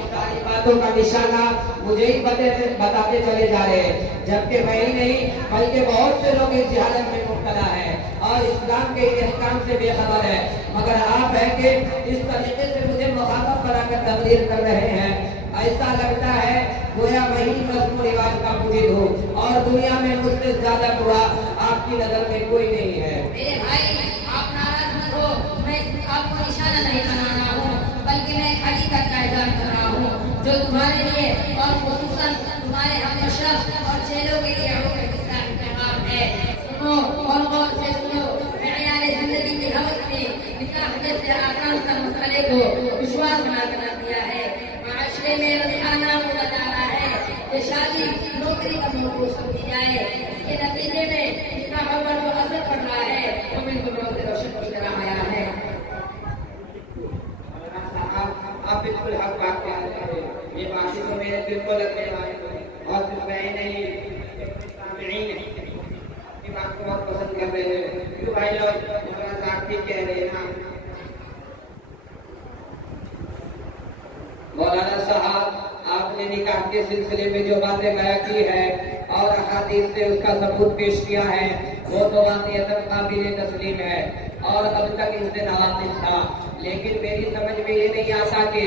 अपनी सारी बातों का निशाना मुझे ही बताते चले जा रहे हैं, जबकि मैं ही नहीं बल्कि बहुत से लोग इस जहालत में मुब्तला है और इस्लाम के अहकाम से बेखबर है, मगर आप है कि इस तरीके से मुझे मुखातब बनाकर तकरीर कर रहे हैं। ऐसा लगता है गोया मैं ही रस्म रिवाज का मुरीद हूँ और दुनिया में मुझसे ज्यादा बुरा आपकी नजर में कोई नहीं है। मेरे भाई, आप नाराज मत हो, मैं आपको निशाना नहीं बना रहा हूँ, बल्कि मैं हकीकत का ऐलान कर रहा हूँ जो तुम्हारे लिए और खुसूसन तुम्हारे हमशब और चेलों के लिए इसका इंतजाम है। सुनो और गौर से सुनो, मेयारे जिंदगी की हवस ने निकाह जैसे आसान सा मसले को दुश्वार बनाकर रख दिया है। माशरे में रुझाना को बता रहा है कि शादी नौकरी का मौजूद समझी जाए, इसके नतीजे में निकाह पर जो असर पड़ रहा है वो बिल्कुल रोज़ रोशन की तरह आया है। आप बिल्कुल हक बात कह रहे हैं, ये बातें तो मेरे दिल को लगने वाली और सिर्फ मैं ही नहीं ये बात को बहुत पसंद कर रहे हैं। तो भाई लोग थोड़ा सा ठीक कह रहे हैं ना। मौलाना साहब, आपने निकाह के सिलसिले में जो बातें बयां की है और अहादीस से उसका सबूत पेश किया है वो तो वाक़ईतन काबिल तस्लीम है और अब तक इससे नवाज़िश था, लेकिन मेरी समझ में ये नहीं आता कि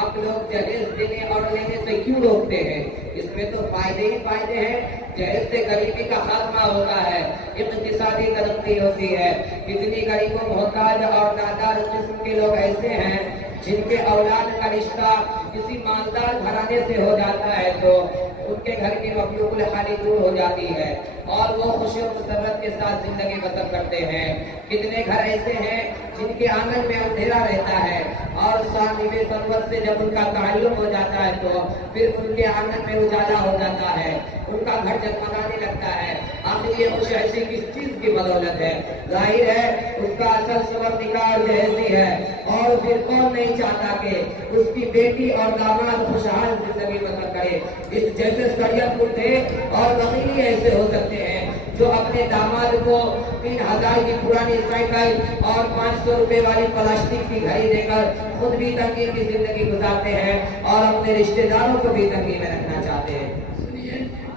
आप लोग जहेज देने और लेने से क्यों रोकते हैं। इसमें तो फायदे ही फायदे हैं। जहेज से गरीबी का खात्मा होता है, इक़्तिसादी तरक्की होती है। कितनी गरीबों, मोहताज और नादार किस्म के लोग ऐसे हैं जिनके औलाद का रिश्ता किसी मालदार घराने से हो जाता है तो उनके घर की मखलूकुल हाली दूर हो जाती है और वो खुशी और मसरत के साथ जिंदगी बसर करते हैं। कितने घर ऐसे हैं जिनके आंगन में अंधेरा रहता है और साहिब संवत से जब उनका ताल्लुक हो जाता है तो फिर उनके आंगन में उजाला हो जाता है, उनका घर जगमगाने लगता है। आखिर ये खुशी ऐसी किस चीज की बदौलत है? जाहिर है उसका असल सबब निकाह और जहेज़ी है और फिर कौन नहीं चाहता कि उसकी बेटी और दामाद खुशहाल जिंदगी बसर करे। इस जैसे शरीयत मुर्दे और वकील ऐसे हो सकते हैं जो अपने दामाद को 3000 की पुरानी साइकिल और 500 रुपए वाली प्लास्टिक की घड़ी देकर खुद भी तंगी की जिंदगी गुजारते हैं और अपने रिश्तेदारों को भी तंगी में रखना चाहते हैं।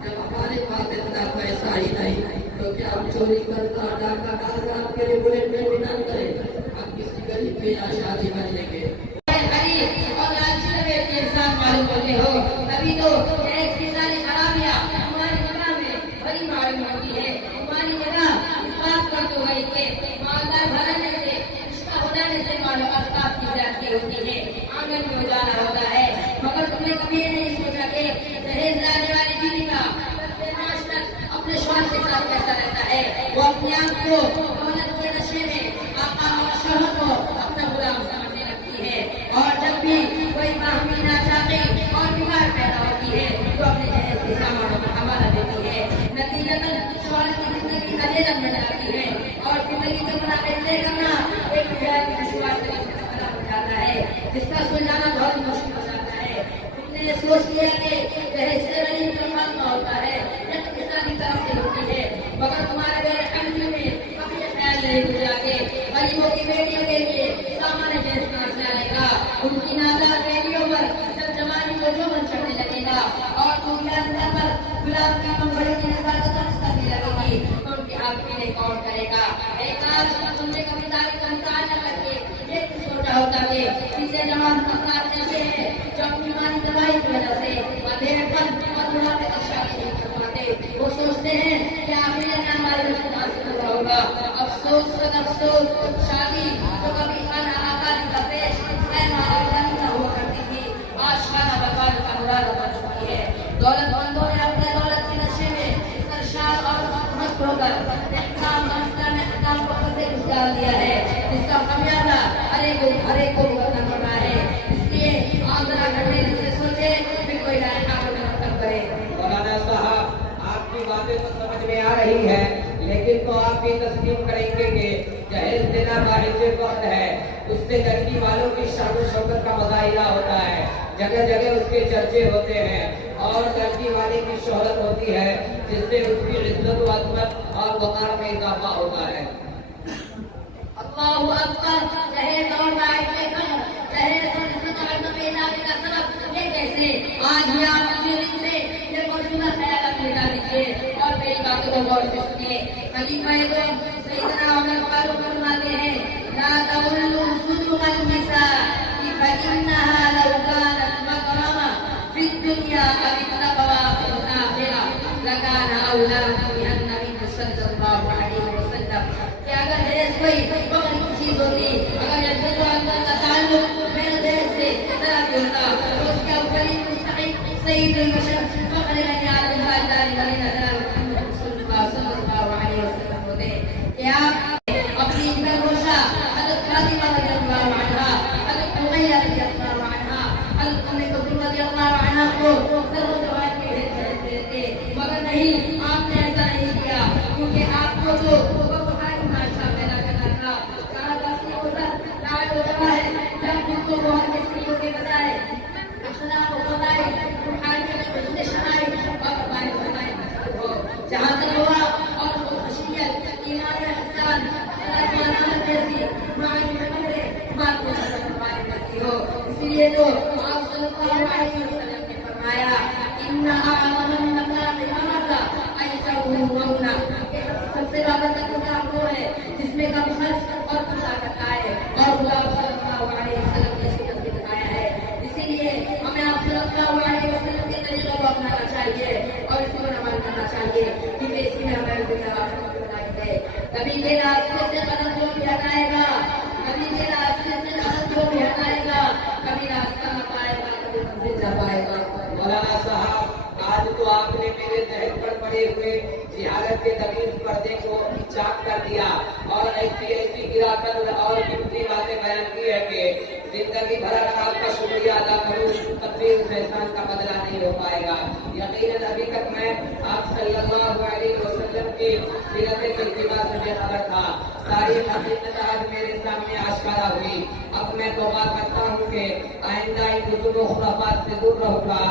जब हमारे पास इतना पैसा ही नहीं तो क्या हम चोरी करता डाका डालकर आपके लिए बुलेट में भी ना करें? आप किसी गरीब पे या शादी कर लेंगे और लालची में इंसान मालूम होते हो, तभी तो इसकी सारी खराबियां हमारी जगह में बड़ी मालूम होती है। हमारी जगह इस बात पर तो है कि मालदार घराने से रिश्ता हो जाने से मालूम असबाब की ज्यादती होती है, आंगन में उजाला होता है, मगर तुमने कभी ये नहीं सोचा कि दहेज लाने वाली बीवी का अपने स्वार्थ के साथ कैसा रहता है। वो अपने आप को दौलत के नशे में आका और शोहर को अपना गुलाम समझने लगती है और जब भी कोई महमीना चाहते और बिगाड़ पैदा होती है तो अपने जहेज के सामानों का हवाला देती है। नतीजतन शोहर की जिंदगी का लेलम बन जाती है और जिंदगी को बना तय करना एक बेहद दुश्वार मसला हो जाता है जिसका सुलझाना बहुत मुश्किल हो जाता है। तुमने सोच लिया कि दहेज से गरीब का खात्मा होता है, तरक्की होती है, मगर तुम्हारे मेरे कंट्री में कभी ख्याल नहीं गुजरा के गरीबों की बेटियों के लिए सामान्य जैसे कहां से आएगा। उनकी नादार बेटियों पर जब जवानी को जो मन चढ़ने लगेगा और तुम पर गुलाब की बड़ी की नजाकत करने लगेगी तो उनके हाथ के लिए कौन करेगा। एक आज तुमने कभी तारीख का इंतजार न करके ये सोचा होता कि इसे जवान अपराध ऐसे है जो अपनी मानी दवाई की वजह से अंधेरेपन और बुढ़ापे का शादी नहीं कर पाते। वो सोचते हैं कि आखिर में हमारे बच्चे हासिल हो होगा। अफसोस अफसोस, शादी तो कभी खाना आकार का पेश हुआ करती थी, आज खाना बकाल का मुराद बन चुकी है। दौलतमंदों ने अपने दौलत के नशे में सरशार और मस्त होकर अहकाम को फंसे डाल दिया है, जिसका खमियाजा हर एक को भुगतना पड़ रहा है। इसलिए आप जरा करने से सोचे फिर कोई राय करे। मौलाना साहब, आपकी बातें तो समझ में आ रही है, लेकिन तो आप ये तस्लीम करेंगे कि जहेज देना बाहिज़ फर्ज है, उससे लड़की वालों की शान शौकत का मुज़ाहिरा होता है, जगह जगह उसके चर्चे होते हैं और लड़की वाले की शोहरत होती है जिससे उसकी इज्जत व अज़मत और वक़ार में इजाफा होता है। अल्लाहु अकबर, जहेज और दाइश के फर्ज, जहेज और इज्जत और अज़मत में इजाफे का सबब سے آج بھی آپ اپنے دل سے یہ موجودہ خیالات مٹا دیجیے اور میری باتوں کو غور سے سنیے. خلیفہ سیدنا عمر فاروق فرماتے ہیں لا تولوا صدور النساء فإنها لو كانت مكرمة في الدنيا أو التقوى في الآخرة لكان أولى بها النبي صلى الله عليه وسلم. کہ اگر دہیز کوئی بغیر کی چیز ہوتی، اگر جنت و اندر کا تعلق میرے دہیز سے ذرا بھی ہوتا تو اس کا اوپری مستحق سید البشر فخر الانبیاء تاجدار مدینہ محمد صلی اللہ علیہ وسلم ہوتے کہ آپ اپنی سرگوشہ حضرت فاطمہ رضی اللہ عنہا، حضرت رقیہ رضی اللہ عنہا، حضرت ام کلثوم رضی اللہ عنہا کو سرگوشہ کے بھیجتے تھے، مگر نہیں، آپ نے ایسا نہیں کیا کیونکہ آپ کو جو جہاں تک ہوا اور خشیت ایمان احسان اسی لیے تو آپ صلی اللہ علیہ وسلم نے فرمایا سب سے بابرکت کام وہ ہے جس میں کم خرچ اور خدا کرتا ہے اور خدا صلی اللہ علیہ وسلم نے اس کو بتایا ہے. اسی لیے ہمیں آپ صلی اللہ علیہ وسلم کے طریقے کو اپنانا چاہیے اور اس پر عمل کرنا چاہیے کیونکہ اسی میں ہمیں بنائی ہے. کبھی کے راستے سے قدم جو بھی ہٹائے گا، کبھی کے راستے سے قدم جو بھی ہٹائے گا، کبھی راستہ نہ پائے گا، کبھی منزل نہ پائے گا. مولانا صاحب آج تو آپ نے میرے ذہن پر پڑے ہوئے جہالت کے دلیل پردے کو چاک کر دیا اور ایسی گرا کر اور قیمتی باتیں بیان کی ہے کہ زندگی بھر اگر آپ کا شکریہ ادا کروں تب بھی اس احسان کا بدلہ نہیں ہو پائے گا. یقیناً ابھی تک میں آپ صلی اللہ علیہ وسلم کی سیرت کے اتباع سے بے خبر تھا. ساری حقیقت آج میرے سامنے آشکارا ہوئی. اب میں توبہ کرتا ہوں کہ آئندہ ان بزرگ و خرافات سے دور رہوں گا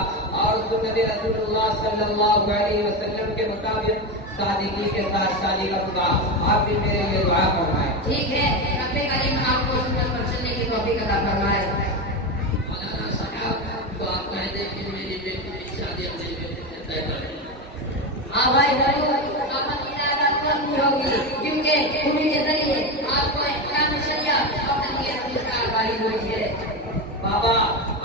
اور سنت رسول اللہ صلی اللہ علیہ وسلم کے مطابق سادگی کے ساتھ شادی کروں گا. آپ بھی میرے لیے دعا فرمائیں. ٹھیک ہے، رب کریم آپ کو سنت پر چلنے کی توفیق عطا فرمائے. مولانا صاحب تو آپ کہہ دیں کہ میری بیٹی کی شادی اپنے بیٹے سے طے کر دیں. ہاں بھائی ضرور آپ کی عادت کرنی ہوگی کیونکہ انہیں کے ذریعے آپ کو احکام شریعت اور تنقید کی کارروائی ہوئی ہے. بابا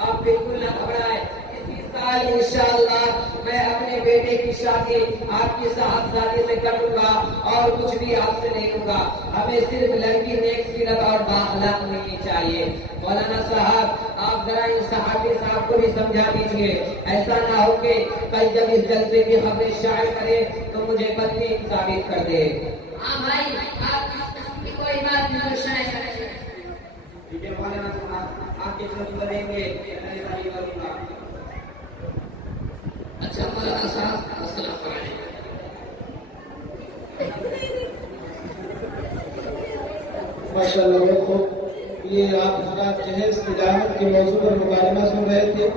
آپ بالکل نہ گھبرائیں. اسی سال انشاءاللہ میں اپنے بیٹے کی شادی آپ کی صاحبزادی سے کروں گا اور کچھ بھی آپ سے نہیں لوں گا. ہمیں صرف لڑکی نیک سیرت اور بااخلاق ہونی چاہیے. مولانا صاحب آپ ذرا ان صحابی صاحب کو بھی سمجھا دیجیے، ایسا نہ ہو کہ کل جب اس جلسے کی خبریں شائع کرے تو مجھے بدبین ثابت کر دے. ہاں بھائی آپ کی کوئی بات نہیں شائع کریں. ٹھیک ہے مولانا صاحب آپ کے ساتھ بنیں گے میں شادی کروں گا. اچھا مولانا صاحب السلام علیکم. ماشاء اللہ بہت خوب. یہ آپ حضرات جہیز تجارت کے موضوع پر مکالمہ سن رہے تھے.